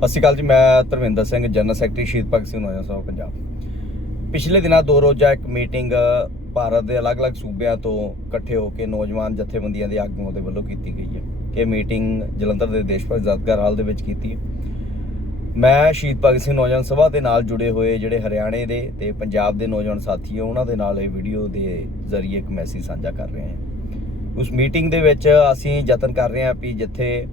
ਸਤਿ ਸ਼੍ਰੀ ਅਕਾਲ ਜੀ, ਮੈਂ ਧਰਮਿੰਦਰ ਸਿੰਘ ਜਨਰਲ ਸੈਕਟਰੀ ਸ਼ਹੀਦ ਭਗਤ ਸਿੰਘ, ਨੌਜਵਾਨ ਸਭਾ ਪੰਜਾਬ। ਪਿਛਲੇ ਦਿਨਾਂ ਦੋ ਰੋਜ਼ਾ ਇੱਕ ਮੀਟਿੰਗ ਭਾਰਤ ਦੇ ਅਲੱਗ-ਅਲੱਗ ਸੂਬਿਆਂ ਤੋਂ ਇਕੱਠੇ ਹੋ ਕੇ ਨੌਜਵਾਨ ਜਥੇਬੰਦੀਆਂ ਦੇ ਆਗੂਆਂ ਦੇ ਵੱਲੋਂ ਕੀਤੀ ਗਈ ਹੈ, ਕਿ ਮੀਟਿੰਗ ਜਲੰਧਰ ਦੇ ਦੇਸ਼ ਭਗਤ ਯਾਦਗਾਰ ਹਾਲ ਦੇ ਵਿੱਚ ਕੀਤੀ ਹੈ। ਮੈਂ ਸ਼ਹੀਦ ਭਗਤ ਸਿੰਘ, ਨੌਜਵਾਨ ਸਭਾ ਦੇ ਨਾਲ ਜੁੜੇ ਹੋਏ ਜਿਹੜੇ ਹਰਿਆਣੇ ਦੇ ਤੇ ਪੰਜਾਬ ਦੇ ਨੌਜਵਾਨ ਸਾਥੀ ਆ, ਉਹਨਾਂ ਦੇ ਨਾਲ ਇਹ ਵੀਡੀਓ ਦੇ ਜ਼ਰੀਏ ਇੱਕ ਮੈਸੇਜ ਸਾਂਝਾ ਕਰ ਰਹੇ ਹਾਂ। ਉਸ ਮੀਟਿੰਗ ਦੇ ਵਿੱਚ ਅਸੀਂ ਯਤਨ ਕਰ ਰਹੇ ਹਾਂ ਵੀ ਜਿੱਥੇ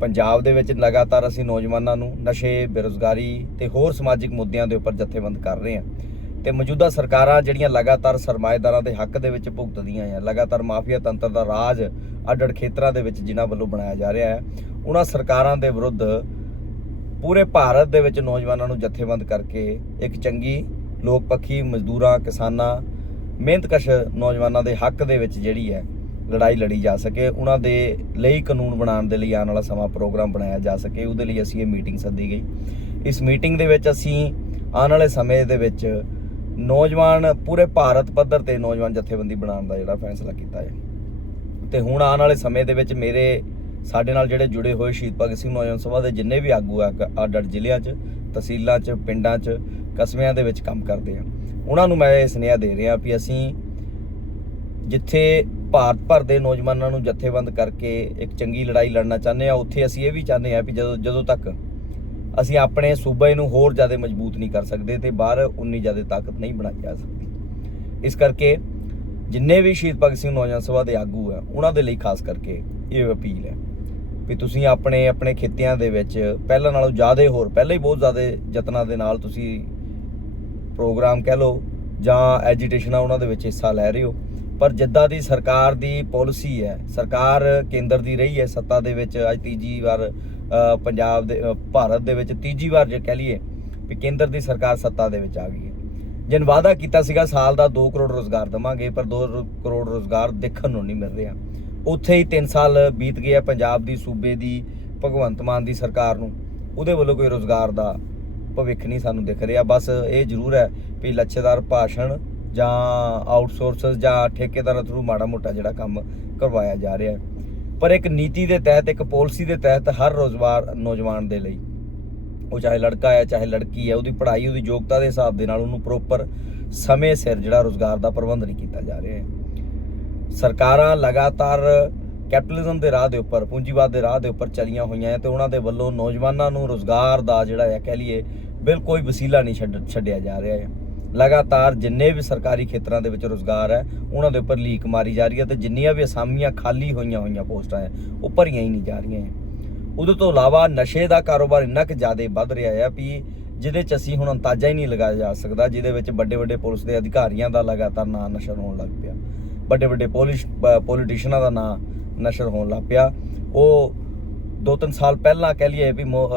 ਪੰਜਾਬ ਦੇ ਵਿੱਚ ਲਗਾਤਾਰ ਅਸੀਂ ਨੌਜਵਾਨਾਂ ਨੂੰ ਨਸ਼ੇ, ਬੇਰੁਜ਼ਗਾਰੀ ਤੇ ਹੋਰ ਸਮਾਜਿਕ ਮੁੱਦਿਆਂ ਦੇ ਉੱਪਰ ਜਥੇਬੰਦ ਕਰ ਰਹੇ ਹਾਂ ਤੇ ਮੌਜੂਦਾ ਸਰਕਾਰਾਂ ਜਿਹੜੀਆਂ ਲਗਾਤਾਰ ਸਰਮਾਏਦਾਰਾਂ ਦੇ ਹੱਕ ਦੇ ਵਿੱਚ ਭੁਗਤਦੀਆਂ ਆ, ਲਗਾਤਾਰ ਮਾਫੀਆ ਤੰਤਰ ਦਾ ਰਾਜ ਅੱਡ-ਅੱਡ ਖੇਤਰਾਂ ਦੇ ਵਿੱਚ ਜਿਨ੍ਹਾਂ ਵੱਲੋਂ ਬਣਾਇਆ ਜਾ ਰਿਹਾ ਹੈ, ਉਹਨਾਂ ਸਰਕਾਰਾਂ ਦੇ ਵਿਰੁੱਧ ਪੂਰੇ ਭਾਰਤ ਦੇ ਵਿੱਚ ਨੌਜਵਾਨਾਂ ਨੂੰ ਜਥੇਬੰਦ ਕਰਕੇ ਇੱਕ ਚੰਗੀ ਲੋਕ ਪੱਖੀ ਮਜ਼ਦੂਰਾਂ, ਕਿਸਾਨਾਂ, ਮਿਹਨਤਕਸ਼ ਨੌਜਵਾਨਾਂ ਦੇ ਹੱਕ ਦੇ ਵਿੱਚ ਜਿਹੜੀ ਹੈ ਲੜਾਈ ਲੜੀ ਜਾ ਸਕੇ, ਉਹਨਾਂ ਦੇ ਲਈ ਕਾਨੂੰਨ ਬਣਾਉਣ ਦੇ ਲਈ ਆਉਣ ਵਾਲਾ ਸਮਾਂ ਪ੍ਰੋਗਰਾਮ ਬਣਾਇਆ ਜਾ ਸਕੇ, ਉਹਦੇ ਲਈ ਅਸੀਂ ਇਹ ਮੀਟਿੰਗ ਸੱਦੀ ਗਈ। ਇਸ ਮੀਟਿੰਗ ਦੇ ਵਿੱਚ ਅਸੀਂ ਆਉਣ ਵਾਲੇ ਸਮੇਂ ਦੇ ਵਿੱਚ ਨੌਜਵਾਨ ਪੂਰੇ ਭਾਰਤ ਪੱਧਰ ਤੇ ਨੌਜਵਾਨ ਜਥੇਬੰਦੀ ਬਣਾਉਣ ਦਾ ਜਿਹੜਾ ਫੈਸਲਾ ਕੀਤਾ ਹੈ। ਤੇ ਹੁਣ ਆਉਣ ਵਾਲੇ ਸਮੇਂ ਦੇ ਵਿੱਚ ਮੇਰੇ, ਸਾਡੇ ਨਾਲ ਜਿਹੜੇ ਜੁੜੇ ਹੋਏ ਸ਼ਹੀਦ ਭਗਤ ਸਿੰਘ ਨੌਜਵਾਨ ਸਭਾ ਦੇ ਜਿੰਨੇ ਵੀ ਆਗੂ ਆ ਅੱਡ ਅੱਡ ਜ਼ਿਲ੍ਹਿਆਂ 'ਚ, ਤਹਿਸੀਲਾਂ 'ਚ, ਪਿੰਡਾਂ 'ਚ, ਕਸਬਿਆਂ ਦੇ ਵਿੱਚ ਕੰਮ ਕਰਦੇ ਆ। ਉਹਨਾਂ ਨੂੰ ਮੈਂ ਇਹ ਸੁਨੇਹਾ ਦੇ ਰਿਹਾ ਵੀ ਅਸੀਂ ਜਿੱਥੇ ਭਾਰਤ ਭਰ ਦੇ ਨੌਜਵਾਨਾਂ ਨੂੰ ਜਥੇਬੰਦ ਕਰਕੇ ਇੱਕ ਚੰਗੀ ਲੜਾਈ ਲੜਨਾ ਚਾਹੁੰਦੇ ਆ, ਉੱਥੇ ਅਸੀਂ ਇਹ ਵੀ ਚਾਹੁੰਦੇ ਆ ਵੀ ਜਦੋਂ ਜਦੋਂ ਤੱਕ ਅਸੀਂ ਆਪਣੇ ਸੂਬੇ ਨੂੰ ਹੋਰ ਜ਼ਿਆਦਾ ਮਜ਼ਬੂਤ ਨਹੀਂ ਕਰ ਸਕਦੇ ਤੇ ਬਾਹਰ ਉਨੀ ਜ਼ਿਆਦਾ ਤਾਕਤ ਨਹੀਂ ਬਣਾਈ ਜਾ ਸਕਦੀ। ਇਸ ਕਰਕੇ ਜਿੰਨੇ ਵੀ ਸ਼ਹੀਦ ਭਗਤ ਸਿੰਘ ਨੌਜਵਾਨ ਸਭਾ ਦੇ ਆਗੂ ਆ, ਉਹਨਾਂ ਦੇ ਲਈ ਖਾਸ ਕਰਕੇ ਇਹ ਅਪੀਲ ਹੈ ਵੀ ਤੁਸੀਂ ਆਪਣੇ ਆਪਣੇ ਖੇਤਿਆਂ ਦੇ ਵਿੱਚ ਪਹਿਲਾਂ ਨਾਲੋਂ ਜ਼ਿਆਦਾ ਹੋਰ, ਪਹਿਲਾਂ ਹੀ ਬਹੁਤ ਜ਼ਿਆਦਾ ਯਤਨਾਂ ਦੇ ਨਾਲ ਤੁਸੀਂ ਪ੍ਰੋਗਰਾਮ ਕਹਿ ਲਓ ਜਾਂ ਐਜੀਟੇਸ਼ਨ ਆ, ਉਹਨਾਂ ਦੇ ਵਿੱਚ ਹਿੱਸਾ ਲੈ ਰਹੇ ਹੋ। ਪਰ ਜਿੱਦਾਂ ਦੀ ਸਰਕਾਰ ਦੀ ਪਾਲਿਸੀ ਹੈ, ਸਰਕਾਰ ਕੇਂਦਰ ਦੀ ਰਹੀ ਹੈ ਸੱਤਾ ਦੇ ਵਿੱਚ, ਅੱਜ ਤੀਜੀ ਵਾਰ ਪੰਜਾਬ ਦੇ ਭਾਰਤ ਦੇ ਵਿੱਚ ਤੀਜੀ ਵਾਰ ਜੇ ਕਹਿ ਲਈਏ ਵੀ ਕੇਂਦਰ ਦੀ ਸਰਕਾਰ ਸੱਤਾ ਦੇ ਵਿੱਚ ਆ ਗਈ ਹੈ। ਜਿਨ ਵਾਅਦਾ ਕੀਤਾ ਸੀਗਾ ਸਾਲ ਦਾ 2 ਕਰੋੜ ਰੋਜ਼ਗਾਰ ਦਵਾਂਗੇ, ਪਰ 2 ਕਰੋੜ ਰੋਜ਼ਗਾਰ ਦੇਖਣ ਨੂੰ ਨਹੀਂ ਮਿਲ ਰਿਹਾ। ਉੱਥੇ ਹੀ 3 ਸਾਲ ਬੀਤ ਗਏ ਆ ਪੰਜਾਬ ਦੀ ਸੂਬੇ ਦੀ, ਭਗਵੰਤ ਮਾਨ ਦੀ ਸਰਕਾਰ ਨੂੰ। ਉਹਦੇ ਵੱਲੋਂ ਕੋਈ ਰੋਜ਼ਗਾਰ ਦਾ ਭਵਿੱਖ ਨਹੀਂ ਸਾਨੂੰ ਦਿਖ ਰਿਹਾ। ਬਸ ਇਹ ਜ਼ਰੂਰ ਹੈ ਵੀ ਲੱਛੇਦਾਰ ਭਾਸ਼ਣ ਜਾਂ ਆਊਟਸੋਰਸਸ ਜਾਂ ਠੇਕੇਦਾਰਾਂ ਥਰੂ ਮਾੜਾ ਮੋਟਾ ਜਿਹੜਾ ਕੰਮ ਕਰਵਾਇਆ ਜਾ ਰਿਹਾ ਹੈ। ਪਰ ਇੱਕ ਨੀਤੀ ਦੇ ਤਹਿਤ, ਇੱਕ ਪਾਲਿਸੀ ਦੇ ਤਹਿਤ ਹਰ ਰੋਜ਼ਗਾਰ ਨੌਜਵਾਨ ਦੇ ਲਈ, ਉਹ ਚਾਹੇ ਲੜਕਾ ਹੈ, ਚਾਹੇ ਲੜਕੀ ਹੈ, ਉਹਦੀ ਪੜ੍ਹਾਈ, ਉਹਦੀ ਯੋਗਤਾ ਦੇ ਹਿਸਾਬ ਦੇ ਨਾਲ ਉਹਨੂੰ ਪ੍ਰੋਪਰ ਸਮੇਂ ਸਿਰ ਜਿਹੜਾ ਰੋਜ਼ਗਾਰ ਦਾ ਪ੍ਰਬੰਧ ਨਹੀਂ ਕੀਤਾ ਜਾ ਰਿਹਾ ਹੈ। ਸਰਕਾਰਾਂ ਲਗਾਤਾਰ ਕੈਪੀਟਲਿਜ਼ਮ ਦੇ ਰਾਹ ਦੇ ਉੱਪਰ, ਪੂੰਜੀਵਾਦ ਦੇ ਰਾਹ ਦੇ ਉੱਪਰ ਚਲੀਆਂ ਹੋਈਆਂ ਹੈ ਤੇ ਉਹਨਾਂ ਦੇ ਵੱਲੋਂ ਨੌਜਵਾਨਾਂ ਨੂੰ ਰੋਜ਼ਗਾਰ ਦਾ ਜਿਹੜਾ ਹੈ, ਕਹਿ ਲਈਏ, ਬਿਲਕੁਲ ਕੋਈ ਵਸੀਲਾ ਨਹੀਂ ਛੱਡ, ਛੱਡਿਆ ਜਾ ਰਿਹਾ ਹੈ। ਲਗਾਤਾਰ ਜਿੰਨੇ ਵੀ ਸਰਕਾਰੀ ਖੇਤਰਾਂ ਦੇ ਵਿੱਚ ਰੋਜ਼ਗਾਰ ਹੈ, ਉਹਨਾਂ ਦੇ ਉੱਪਰ ਲੀਕ ਮਾਰੀ ਜਾ ਰਹੀ ਹੈ ਤੇ ਜਿੰਨੀਆਂ ਵੀ ਅਸਾਮੀਆਂ ਖਾਲੀ ਹੋਈਆਂ ਹੋਈਆਂ ਪੋਸਟਾਂ ਹੈ, ਉਹ ਭਰੀਆਂ ਹੀ ਨਹੀਂ ਜਾ ਰਹੀਆਂ ਹੈ। ਉਹਦੇ ਤੋਂ ਇਲਾਵਾ ਨਸ਼ੇ ਦਾ ਕਾਰੋਬਾਰ ਇੰਨਾ ਕੁ ਜ਼ਿਆਦਾ ਵੱਧ ਰਿਹਾ ਹੈ ਵੀ ਜਿਹਦੇ ਚ ਅਸੀਂ ਹੁਣ ਅੰਦਾਜ਼ਾ ਹੀ ਨਹੀਂ ਲਗਾਇਆ ਜਾ ਸਕਦਾ, ਜਿਹਦੇ ਵਿੱਚ ਵੱਡੇ ਵੱਡੇ ਪੁਲਿਸ ਦੇ ਅਧਿਕਾਰੀਆਂ ਦਾ ਲਗਾਤਾਰ ਨਾਂ ਨਸ਼ਰ ਹੋਣ ਲੱਗ ਪਿਆ। ਵੱਡੇ ਵੱਡੇ ਪੋਲਿਸ਼ ਪੋਲੀਟੀਸ਼ੀਅਨਾਂ ਦਾ ਨਾਂ ਨਸ਼ਰ ਹੋਣ ਲੱਗ ਪਿਆ। ਉਹ ਦੋ ਤਿੰਨ ਸਾਲ ਪਹਿਲਾਂ ਕਹਿ ਲਈਏ ਵੀ ਮੋ-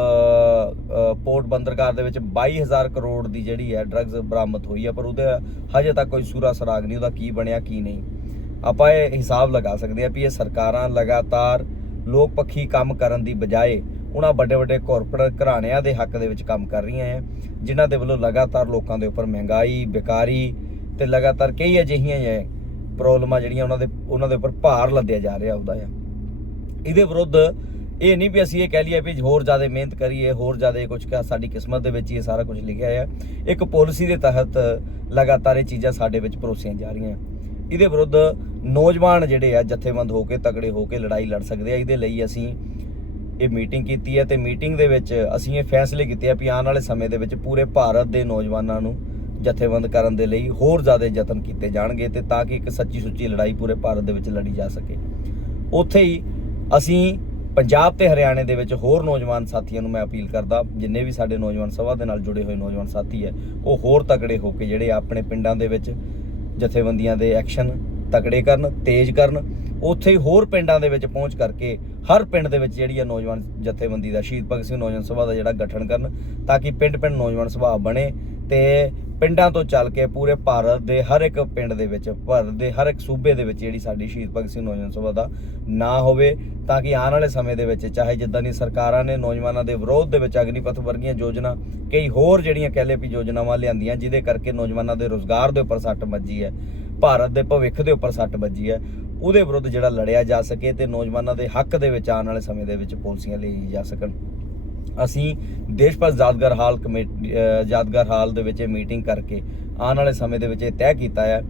ਪੋਰਟ ਬੰਦਰਗਾਹ ਦੇ ਵਿੱਚ 22000 ਕਰੋੜ ਦੀ ਜਿਹੜੀ ਹੈ ਡਰੱਗਸ ਬਰਾਮਦ ਹੋਈ ਹੈ ਪਰ ਉਹਦੇ ਹਜੇ ਤੱਕ ਕੋਈ ਸੂਰਾ ਸਰਾਗ ਨਹੀਂ, ਉਹਦਾ ਕੀ ਬਣਿਆ, ਕੀ ਨਹੀਂ। ਆਪਾਂ ਇਹ ਹਿਸਾਬ ਲਗਾ ਸਕਦੇ ਹਾਂ ਵੀ ਇਹ ਸਰਕਾਰਾਂ ਲਗਾਤਾਰ ਲੋਕ ਪੱਖੀ ਕੰਮ ਕਰਨ ਦੀ ਬਜਾਏ ਉਹਨਾਂ ਵੱਡੇ ਵੱਡੇ ਕਾਰਪੋਰੇਟ ਘਰਾਣਿਆਂ ਦੇ ਹੱਕ ਦੇ ਵਿੱਚ ਕੰਮ ਕਰ ਰਹੀਆਂ ਹੈ ਜਿਨ੍ਹਾਂ ਦੇ ਵੱਲੋਂ ਲਗਾਤਾਰ ਲੋਕਾਂ ਦੇ ਉੱਪਰ ਮਹਿੰਗਾਈ, ਬੇਕਾਰੀ ਤੇ ਲਗਾਤਾਰ ਕਈ ਅਜਿਹੀਆਂ ਹੈ ਪ੍ਰੋਬਲਮਾਂ ਜਿਹੜੀਆਂ ਉਹਨਾਂ ਦੇ ਉਹਨਾਂ ਦੇ ਉੱਪਰ ਭਾਰ ਲੱਦਿਆ ਜਾ ਰਿਹਾ ਉਹਦਾ ਹੈ ਇਹਦੇ ਵਿਰੁੱਧ ਇਹ ਨਹੀਂ ਵੀ ਅਸੀਂ ਇਹ ਕਹਿ ਲਈਏ ਵੀ ਹੋਰ ਜ਼ਿਆਦਾ ਮਿਹਨਤ ਕਰੀਏ, ਹੋਰ ਜ਼ਿਆਦਾ ਕੁਝ ਕਾ, ਸਾਡੀ ਕਿਸਮਤ ਦੇ ਵਿੱਚ ਹੀ ਇਹ ਸਾਰਾ ਕੁਝ ਲਿਖਿਆ ਹੈ ਇੱਕ ਪਾਲਿਸੀ ਦੇ ਤਹਿਤ ਲਗਾਤਾਰ ਇਹ ਚੀਜ਼ਾਂ ਸਾਡੇ ਵਿੱਚ ਪਰੋਸੀਆਂ ਜਾ ਰਹੀਆਂ। ਇਹਦੇ ਵਿਰੁੱਧ ਨੌਜਵਾਨ ਜਿਹੜੇ ਆ, ਜਥੇਬੰਦ ਹੋ ਕੇ, ਤਕੜੇ ਹੋ ਕੇ ਲੜਾਈ ਲੜ ਸਕਦੇ ਆ। ਇਹਦੇ ਲਈ ਅਸੀਂ ਇਹ ਮੀਟਿੰਗ ਕੀਤੀ ਹੈ ਤੇ ਮੀਟਿੰਗ ਦੇ ਵਿੱਚ ਅਸੀਂ ਇਹ ਫੈਸਲੇ ਕੀਤੇ ਆ ਵੀ ਆਉਣ ਵਾਲੇ ਸਮੇਂ ਦੇ ਵਿੱਚ ਪੂਰੇ ਭਾਰਤ ਦੇ ਨੌਜਵਾਨਾਂ ਨੂੰ ਜਥੇਬੰਦ ਕਰਨ ਦੇ ਲਈ ਹੋਰ ਜ਼ਿਆਦਾ ਯਤਨ ਕੀਤੇ ਜਾਣਗੇ ਤੇ ਤਾਂ ਕਿ ਇੱਕ ਸੱਚੀ ਸੁੱਚੀ ਲੜਾਈ ਪੂਰੇ ਭਾਰਤ ਦੇ ਵਿੱਚ ਲੜੀ ਜਾ ਸਕੇ। ਉੱਥੇ ਹੀ ਅਸੀਂ ਪੰਜਾਬ ਤੇ ਹਰਿਆਣੇ ਦੇ ਵਿੱਚ ਹੋਰ ਨੌਜਵਾਨ ਸਾਥੀਆਂ ਨੂੰ ਮੈਂ ਅਪੀਲ ਕਰਦਾ, ਜਿੰਨੇ ਵੀ ਸਾਡੇ ਨੌਜਵਾਨ ਸਭਾ ਦੇ ਨਾਲ ਜੁੜੇ ਹੋਏ ਨੌਜਵਾਨ ਸਾਥੀ ਹੈ, ਉਹ ਹੋਰ ਤਕੜੇ ਹੋ ਕੇ ਜਿਹੜੇ ਆਪਣੇ ਪਿੰਡਾਂ ਦੇ ਵਿੱਚ ਜਥੇਬੰਦੀਆਂ ਦੇ ਐਕਸ਼ਨ ਤਕੜੇ ਕਰਨ, ਤੇਜ਼ ਕਰਨ, ਉੱਥੇ ਹੀ ਹੋਰ ਪਿੰਡਾਂ ਦੇ ਵਿੱਚ ਪਹੁੰਚ ਕਰਕੇ ਹਰ ਪਿੰਡ ਦੇ ਵਿੱਚ ਜਿਹੜੀ ਹੈ ਨੌਜਵਾਨ ਜਥੇਬੰਦੀ ਦਾ, ਸ਼ਹੀਦ ਭਗਤ ਸਿੰਘ ਨੌਜਵਾਨ ਸਭਾ ਦਾ ਜਿਹੜਾ ਗਠਨ ਕਰਨ, ਤਾਂ ਕਿ ਪਿੰਡ ਪਿੰਡ ਨੌਜਵਾਨ ਸਭਾ ਬਣੇ ਤੇ ਪਿੰਡਾਂ ਤੋਂ ਚੱਲ ਕੇ ਪੂਰੇ ਭਾਰਤ ਦੇ ਹਰ ਇੱਕ ਪਿੰਡ ਦੇ ਵਿੱਚ, ਭਾਰਤ ਦੇ ਹਰ ਇੱਕ ਸੂਬੇ ਦੇ ਵਿੱਚ ਜਿਹੜੀ ਸਾਡੀ ਸ਼ਹੀਦ ਭਗਤ ਸਿੰਘ ਨੌਜਵਾਨ ਸਭਾ ਦਾ ਨਾਂ ਹੋਵੇ, ਤਾਂ ਕਿ ਆਉਣ ਵਾਲੇ ਸਮੇਂ ਦੇ ਵਿੱਚ ਚਾਹੇ ਜਿੱਦਾਂ ਦੀ ਸਰਕਾਰਾਂ ਨੇ ਨੌਜਵਾਨਾਂ ਦੇ ਵਿਰੋਧ ਦੇ ਵਿੱਚ ਅਗਨੀਪਥ ਵਰਗੀਆਂ ਯੋਜਨਾ, ਕਈ ਹੋਰ ਜਿਹੜੀਆਂ ਕਹਿ ਲਏ ਵੀ ਯੋਜਨਾਵਾਂ ਲਿਆਂਦੀਆਂ, ਜਿਹਦੇ ਕਰਕੇ ਨੌਜਵਾਨਾਂ ਦੇ ਰੋਜ਼ਗਾਰ ਦੇ ਉੱਪਰ ਸੱਟ ਵੱਜੀ ਹੈ, ਭਾਰਤ ਦੇ ਭਵਿੱਖ ਦੇ ਉੱਪਰ ਸੱਟ ਵੱਜੀ ਹੈ, ਉਹਦੇ ਵਿਰੁੱਧ ਜਿਹੜਾ ਲੜਿਆ ਜਾ ਸਕੇ ਤੇ ਨੌਜਵਾਨਾਂ ਦੇ ਹੱਕ ਦੇ ਵਿੱਚ ਆਉਣ ਵਾਲੇ ਸਮੇਂ ਦੇ ਵਿੱਚ ਪਾਲਿਸੀਆਂ ਲਈ ਜਾ ਸਕਣ। ਅਸੀਂ ਦੇਸ਼ ਭਗਤ ਯਾਦਗਾਰ ਹਾਲ ਕਮੇਟੀ ਯਾਦਗਾਰ ਹਾਲ ਦੇ ਵਿੱਚ ਇਹ ਮੀਟਿੰਗ ਕਰਕੇ ਆਉਣ ਵਾਲੇ ਸਮੇਂ ਦੇ ਵਿੱਚ ਇਹ ਤੈਅ ਕੀਤਾ ਹੈ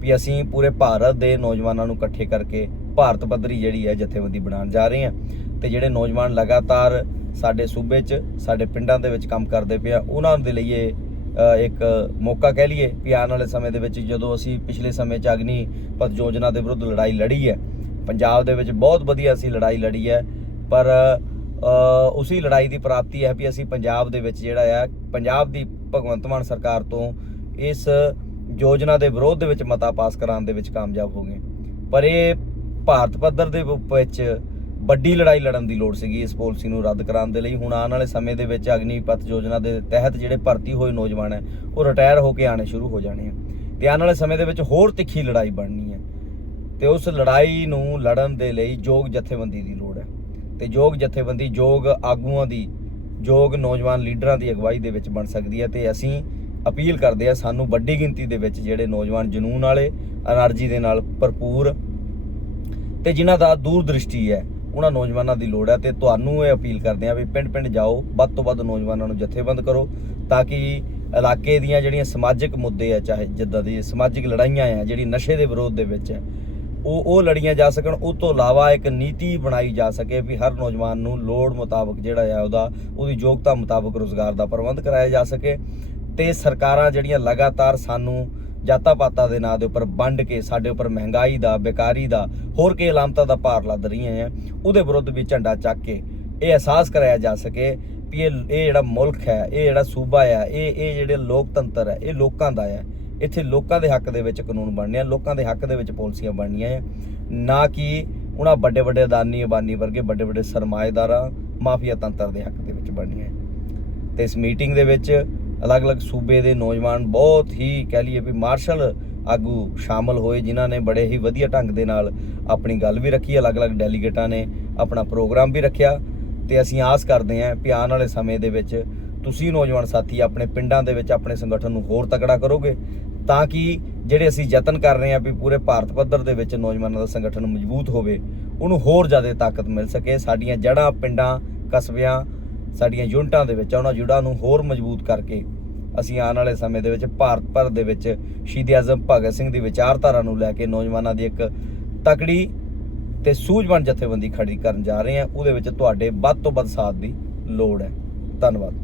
ਵੀ ਅਸੀਂ ਪੂਰੇ ਭਾਰਤ ਦੇ ਨੌਜਵਾਨਾਂ ਨੂੰ ਇਕੱਠੇ ਕਰਕੇ ਭਾਰਤ ਪੱਧਰੀ ਜਿਹੜੀ ਹੈ ਜਥੇਬੰਦੀ ਬਣਾਉਣ ਜਾ ਰਹੇ ਹਾਂ ਤੇ ਜਿਹੜੇ ਨੌਜਵਾਨ ਲਗਾਤਾਰ ਸਾਡੇ ਸੂਬੇ 'ਚ, ਸਾਡੇ ਪਿੰਡਾਂ ਦੇ ਵਿੱਚ ਕੰਮ ਕਰਦੇ ਪਏ ਆ, ਉਹਨਾਂ ਦੇ ਲਈ ਇਹ ਇੱਕ ਮੌਕਾ ਕਹਿ ਲਈਏ ਵੀ ਆਉਣ ਵਾਲੇ ਸਮੇਂ ਦੇ ਵਿੱਚ ਜਦੋਂ ਅਸੀਂ ਪਿਛਲੇ ਸਮੇਂ 'ਚ ਅਗਨੀ ਪਥ ਯੋਜਨਾ ਦੇ ਵਿਰੁੱਧ ਲੜਾਈ ਲੜੀ ਹੈ, ਪੰਜਾਬ ਦੇ ਵਿੱਚ ਬਹੁਤ ਵਧੀਆ ਅਸੀਂ ਲੜਾਈ ਲੜੀ ਹੈ, ਪਰ ਉਸੇ ਲੜਾਈ ਦੀ ਪ੍ਰਾਪਤੀ ਹੈ ਵੀ ਅਸੀਂ ਪੰਜਾਬ ਦੇ ਵਿੱਚ ਜਿਹੜਾ ਆ, ਪੰਜਾਬ ਦੀ ਭਗਵੰਤ ਮਾਨ ਸਰਕਾਰ ਤੋਂ ਇਸ ਯੋਜਨਾ ਦੇ ਵਿਰੋਧ ਦੇ ਵਿੱਚ ਮਤਾ ਪਾਸ ਕਰਾਉਣ ਦੇ ਵਿੱਚ ਕਾਮਯਾਬ ਹੋ ਗਏ। ਪਰ ਇਹ ਭਾਰਤ ਪੱਧਰ ਦੇ ਵਿੱਚ ਵੱਡੀ ਲੜਾਈ ਲੜਨ ਦੀ ਲੋੜ ਸੀਗੀ ਇਸ ਪਾਲਿਸੀ ਨੂੰ ਰੱਦ ਕਰਾਉਣ ਦੇ ਲਈ। ਹੁਣ ਆਉਣ ਵਾਲੇ ਸਮੇਂ ਦੇ ਵਿੱਚ ਅਗਨੀਪਥ ਯੋਜਨਾ ਦੇ ਤਹਿਤ ਜਿਹੜੇ ਭਰਤੀ ਹੋਏ ਨੌਜਵਾਨ ਹੈ, ਉਹ ਰਿਟਾਇਰ ਹੋ ਕੇ ਆਣੇ ਸ਼ੁਰੂ ਹੋ ਜਾਣੇ ਆ। ਤੇ ਆਉਣ ਵਾਲੇ ਸਮੇਂ ਦੇ ਵਿੱਚ ਹੋਰ ਤਿੱਖੀ ਲੜਾਈ ਬਣਨੀ ਹੈ। ਤੇ ਉਸ ਲੜਾਈ ਨੂੰ ਲੜਨ ਦੇ ਲਈ ਯੋਗ ਜਥੇਬੰਦੀ ਦੀ ਲੋੜ ਤੇ ਯੋਗ ਜਥੇਬੰਦੀ, ਯੋਗ ਆਗੂਆਂ ਦੀ, ਯੋਗ ਨੌਜਵਾਨ ਲੀਡਰਾਂ ਦੀ ਅਗਵਾਈ ਦੇ ਵਿੱਚ ਬਣ ਸਕਦੀ ਹੈ ਤੇ ਅਸੀਂ ਅਪੀਲ ਕਰਦੇ ਆ ਸਾਨੂੰ ਵੱਡੀ ਗਿਣਤੀ ਦੇ ਵਿੱਚ ਜਿਹੜੇ ਨੌਜਵਾਨ ਜਨੂਨ ਵਾਲੇ એનર્ਜੀ ਦੇ ਨਾਲ ਭਰਪੂਰ ਤੇ ਜਿਨ੍ਹਾਂ ਦਾ ਦੂਰ ਦ੍ਰਿਸ਼ਟੀ ਹੈ, ਉਹਨਾਂ ਨੌਜਵਾਨਾਂ ਦੀ ਲੋੜ ਹੈ ਤੇ ਤੁਹਾਨੂੰ ਇਹ ਅਪੀਲ ਕਰਦੇ ਆ ਵੀ ਪਿੰਡ-ਪਿੰਡ ਜਾਓ, ਵੱਧ ਤੋਂ ਵੱਧ ਨੌਜਵਾਨਾਂ ਨੂੰ ਜਥੇਬੰਦ ਕਰੋ ਤਾਂ ਕਿ ਇਲਾਕੇ ਦੀਆਂ ਜਿਹੜੀਆਂ ਸਮਾਜਿਕ ਮੁੱਦੇ ਆ, ਚਾਹੇ ਜਿੱਦਾਂ ਦੀ ਸਮਾਜਿਕ ਲੜਾਈਆਂ ਆ, ਜਿਹੜੀ ਨਸ਼ੇ ਦੇ ਵਿਰੋਧ ਦੇ ਵਿੱਚ ਹੈ ਉਹ ਉਹ ਲੜੀਆਂ ਜਾ ਸਕਣ, ਉਹ ਤੋਂ ਇਲਾਵਾ ਇੱਕ ਨੀਤੀ ਬਣਾਈ ਜਾ ਸਕੇ ਵੀ ਹਰ ਨੌਜਵਾਨ ਨੂੰ ਲੋੜ ਮੁਤਾਬਕ ਜਿਹੜਾ ਆ ਉਹਦਾ, ਉਹਦੀ ਯੋਗਤਾ ਮੁਤਾਬਕ ਰੋਜ਼ਗਾਰ ਦਾ ਪ੍ਰਬੰਧ ਕਰਾਇਆ ਜਾ ਸਕੇ ਤੇ ਸਰਕਾਰਾਂ ਜਿਹੜੀਆਂ ਲਗਾਤਾਰ ਸਾਨੂੰ ਜਾਤਾਂ ਪਾਤਾਂ ਦੇ ਨਾਂ ਦੇ ਉੱਪਰ ਵੰਡ ਕੇ ਸਾਡੇ ਉੱਪਰ ਮਹਿੰਗਾਈ ਦਾ, ਬੇਕਾਰੀ ਦਾ, ਹੋਰ ਕੀ ਅਲਾਮਤਾਂ ਦਾ ਭਾਰ ਲੱਦ ਰਹੀਆਂ ਆ, ਉਹਦੇ ਵਿਰੁੱਧ ਵੀ ਝੰਡਾ ਚੱਕ ਕੇ ਇਹ ਅਹਿਸਾਸ ਕਰਾਇਆ ਜਾ ਸਕੇ ਵੀ ਇਹ ਇਹ ਜਿਹੜਾ ਮੁਲਕ ਹੈ, ਇਹ ਜਿਹੜਾ ਸੂਬਾ ਆ, ਇਹ ਇਹ ਜਿਹੜੇ ਲੋਕਤੰਤਰ ਹੈ, ਇਹ ਲੋਕਾਂ ਦਾ ਹੈ ਇੱਥੇ ਲੋਕਾਂ ਦੇ ਹੱਕ ਦੇ ਵਿੱਚ ਕਾਨੂੰਨ ਬਣਨੇ ਆ, ਲੋਕਾਂ ਦੇ ਹੱਕ ਦੇ ਵਿੱਚ ਪਾਲਿਸੀਆਂ ਬਣਨੀਆਂ ਆ ਨਾ ਕਿ ਉਹਨਾਂ ਵੱਡੇ ਵੱਡੇ ਅਦਾਨੀ, ਅਬਾਨੀ ਵਰਗੇ ਵੱਡੇ ਵੱਡੇ ਸਰਮਾਏਦਾਰਾਂ, ਮਾਫੀਆ ਤੰਤਰ ਦੇ ਹੱਕ ਦੇ ਵਿੱਚ ਬਣਨੀਆਂ ਆ। ਤੇ ਇਸ ਮੀਟਿੰਗ ਦੇ ਵਿੱਚ ਅਲੱਗ-ਅਲੱਗ ਸੂਬੇ ਦੇ ਨੌਜਵਾਨ ਬਹੁਤ ਹੀ ਕਹਿ ਲਈਏ ਵੀ ਮਾਰਸ਼ਲ ਆਗੂ ਸ਼ਾਮਲ ਹੋਏ, ਜਿਨ੍ਹਾਂ ਨੇ ਬੜੇ ਹੀ ਵਧੀਆ ਢੰਗ ਦੇ ਨਾਲ ਆਪਣੀ ਗੱਲ ਵੀ ਰੱਖੀ, ਅਲੱਗ-ਅਲੱਗ ਡੈਲੀਗੇਟਾਂ ਨੇ ਆਪਣਾ ਪ੍ਰੋਗਰਾਮ ਵੀ ਰੱਖਿਆ ਤੇ ਅਸੀਂ ਆਸ ਕਰਦੇ ਹਾਂ ਵੀ ਆਉਣ ਵਾਲੇ ਸਮੇਂ ਦੇ ਵਿੱਚ ਤੁਸੀਂ ਨੌਜਵਾਨ ਸਾਥੀ ਆਪਣੇ ਪਿੰਡਾਂ ਦੇ ਵਿੱਚ ਆਪਣੇ ਸੰਗਠਨ ਨੂੰ ਹੋਰ ਤਕੜਾ ਕਰੋਗੇ ਤਾਂ ਕਿ ਜਿਹੜੇ ਅਸੀਂ ਯਤਨ ਕਰ ਰਹੇ ਹਾਂ ਵੀ ਪੂਰੇ ਭਾਰਤ ਪੱਧਰ ਦੇ ਵਿੱਚ ਨੌਜਵਾਨਾਂ ਦਾ ਸੰਗਠਨ ਮਜ਼ਬੂਤ ਹੋਵੇ, ਉਹਨੂੰ ਹੋਰ ਜ਼ਿਆਦਾ ਤਾਕਤ ਮਿਲ ਸਕੇ, ਸਾਡੀਆਂ ਜੜ੍ਹਾਂ, ਪਿੰਡਾਂ, ਕਸਬਿਆਂ, ਸਾਡੀਆਂ ਯੂਨਿਟਾਂ ਦੇ ਵਿੱਚ, ਉਹਨਾਂ ਜੁੜਾਂ ਨੂੰ ਹੋਰ ਮਜ਼ਬੂਤ ਕਰਕੇ ਅਸੀਂ ਆਉਣ ਵਾਲੇ ਸਮੇਂ ਦੇ ਵਿੱਚ ਭਾਰਤ ਭਰ ਦੇ ਵਿੱਚ ਸ਼ਹੀਦ ਆਜ਼ਮ ਭਗਤ ਸਿੰਘ ਦੀ ਵਿਚਾਰਧਾਰਾ ਨੂੰ ਲੈ ਕੇ ਨੌਜਵਾਨਾਂ ਦੀ ਇੱਕ ਤਕੜੀ ਤੇ ਸੂਝਵਾਨ ਜਥੇਬੰਦੀ ਖੜੀ ਕਰਨ ਜਾ ਰਹੇ ਹਾਂ, ਉਹਦੇ ਵਿੱਚ ਤੁਹਾਡੇ ਵੱਧ ਤੋਂ ਵੱਧ ਸਾਥ ਦੀ ਲੋੜ ਹੈ। ਧੰਨਵਾਦ।